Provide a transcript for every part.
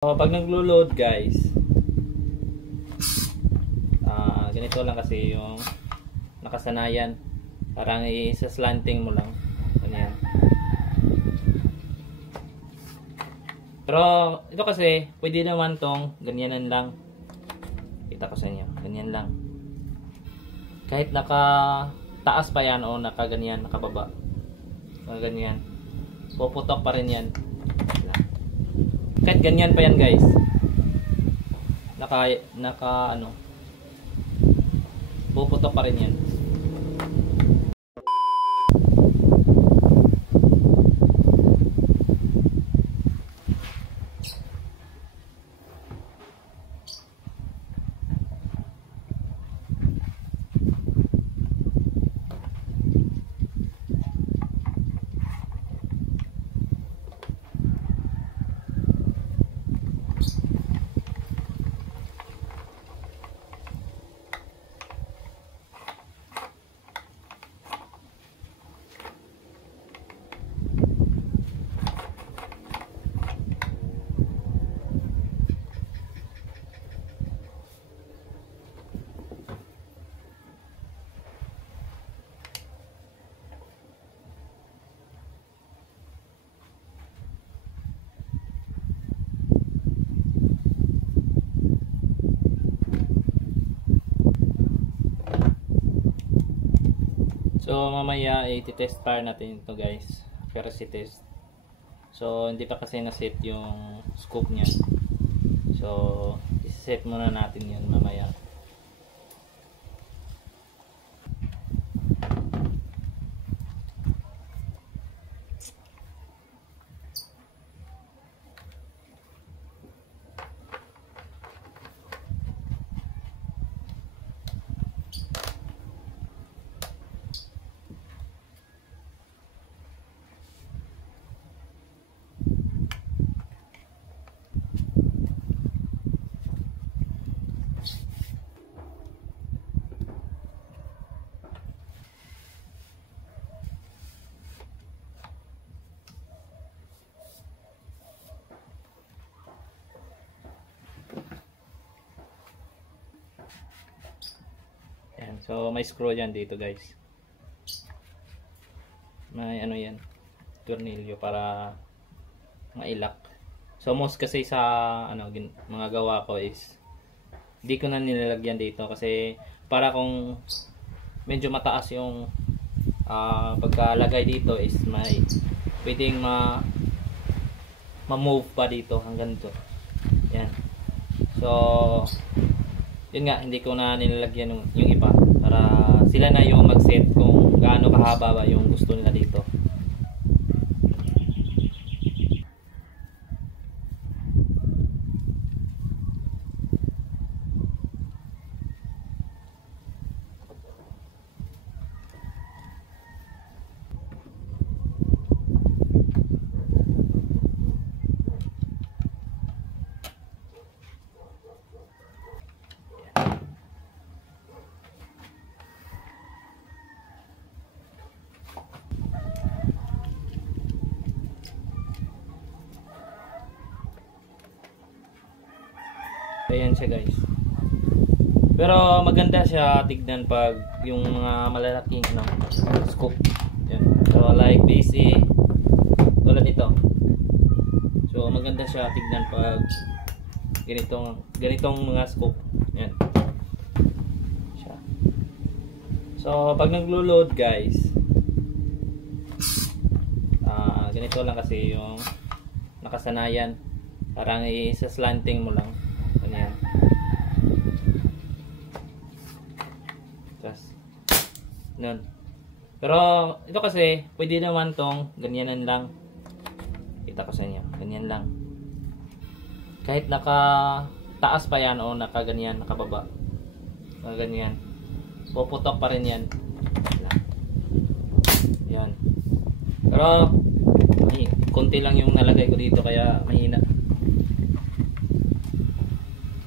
So, pag naglo-load guys, ganito lang kasi yung nakasanayan. Parang isa-slanting mo lang. Ganyan. Pero ito kasi, pwede naman tong ganyanan lang. Kita ko sa inyo. Ganyan lang. Kahit naka-taas pa yan o naka-ganyan, nakababa. Ganyan. Puputok pa rin yan. Kahit ganyan pa yan guys, naka puputok pa rin yan. So mamaya i-test fire natin ito guys, accuracy test. So hindi pa kasi na-set yung scope niya. So i-set muna natin yun mamaya. So may screw yan dito guys. May ano yan, tornilyo para mailak. So most kasi sa mga gawa ko is di ko na nilalagyan dito kasi para kung medyo mataas yung pagkalagay dito is may pwedeng ma-move pa dito hanggang dito. Yan. So yun nga, hindi ko na nilalagyan yung iba para sila na yung mag-set kung gaano kahaba ba yung gusto nila dito. Ayan siya guys. Pero maganda siya tignan pag yung mga malalaking scoop. Yan. So like this tulad nito. So maganda siya tignan pag ganitong mga scoop. Yan. Siya. So pag naglo-load guys, ganito lang kasi yung nakasanayan. Parang isa-slanting mo lang. Ganyan. Tapos nun. Pero ito kasi pwede naman tong ganyanan lang. Kita ko sa inyo. Ganyan lang. Kahit naka-taas pa yan o naka-ganyan, nakababa. Ganyan. Puputok pa rin yan. Yan. Pero konti lang yung nalagay ko dito kaya mahina.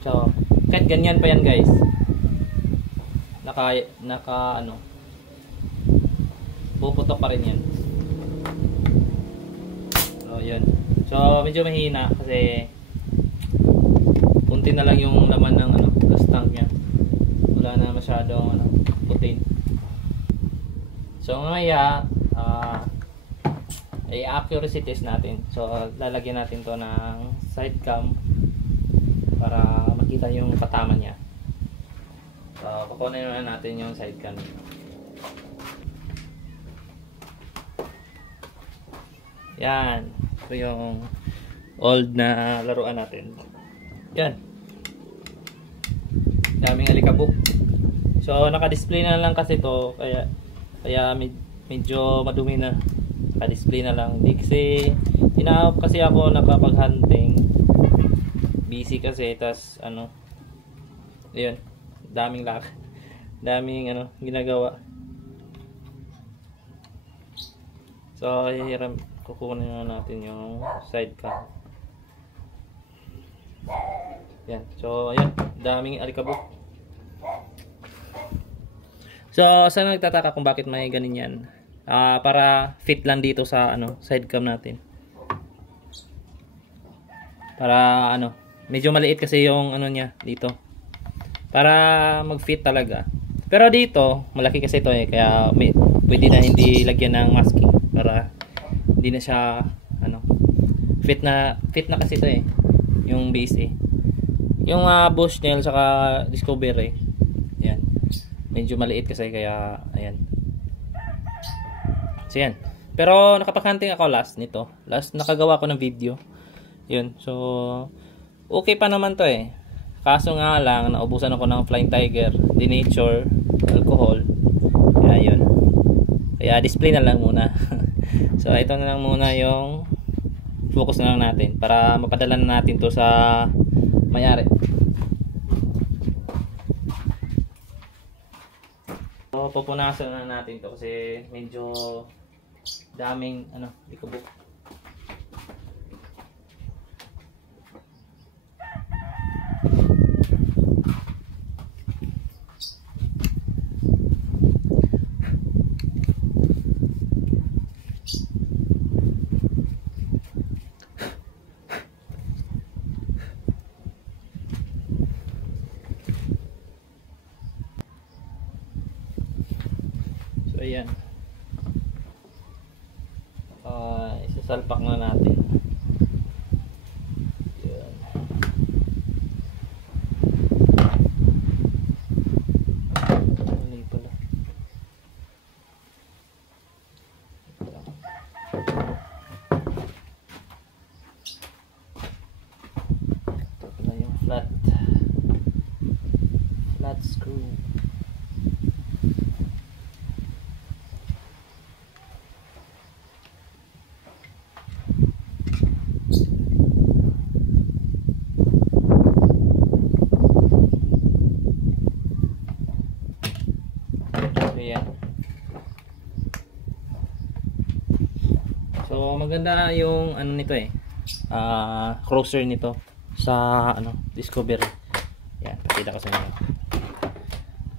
So, kahit ganyan pa yan guys. Puputok pa rin yan. So, yun. So, medyo mahina kasi konti na lang yung laman ng ano, gas tank niya. Wala na masyadong ano, putin. So mamaya i-accuracy test natin. So lalagyan natin to ng side cam para makita yung patama niya. So kukunin na natin yung side cam. Yan. Ito yung old na laruan natin. Yan. Daming alikabok. So naka-display na lang kasi to, kaya medyo madumi na. Naka-display na lang. Hindi kasi ako nakapag-hunting. Busy kasi, tas ano, ayun, daming ano ginagawa. So kukunin na natin yung side cam. Yan. So ayan, daming alikabok. So sa nagtataka kung bakit may ganun yan, para fit lang dito sa ano side cam natin. Para ano, medyo maliit kasi yung ano niya dito. Para mag-fit talaga. Pero dito, malaki kasi ito kaya pwede na hindi lagyan ng masking para hindi na siya ano, fit na kasi ito yung base yung Bushnell saka Discovery, yan, medyo maliit kasi kaya ayan. So yan, pero nakapag-hunting ako last nakagawa ko ng video yun. So okay pa naman to kaso nga lang naubusan ako ng Flying Tiger, Denature, alcohol, kaya yun, kaya display na lang muna. So ito na lang muna yung focus na lang natin para mapadala na natin to sa may-ari. So pupunasan na natin to kasi medyo daming ano, likabok. Ayan, isasalpak na natin. Ayan. Mali pala. Ito pala yung flat screw. Ayan. So maganda yung ano nito crosser nito sa ano Discovery. Yan, pakita ko sa inyo.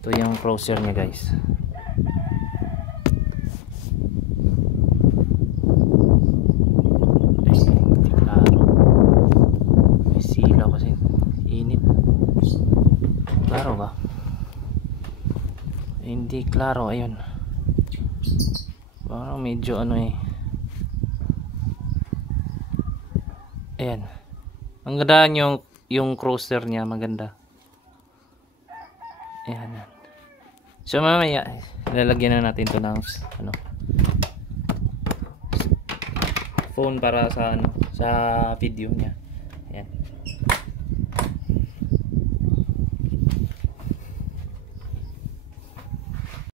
Ito yung crosser niya, guys. Ay, hindi klaro. May silaw kasi init. Klaro ba? Hindi klaro, ayun. Parang medyo ano ayan. Ang ganda yung crosser niya, maganda. Ayan. So mamaya lalagyan na natin to ng ano, phone para sa ano, sa video niya. Ayan.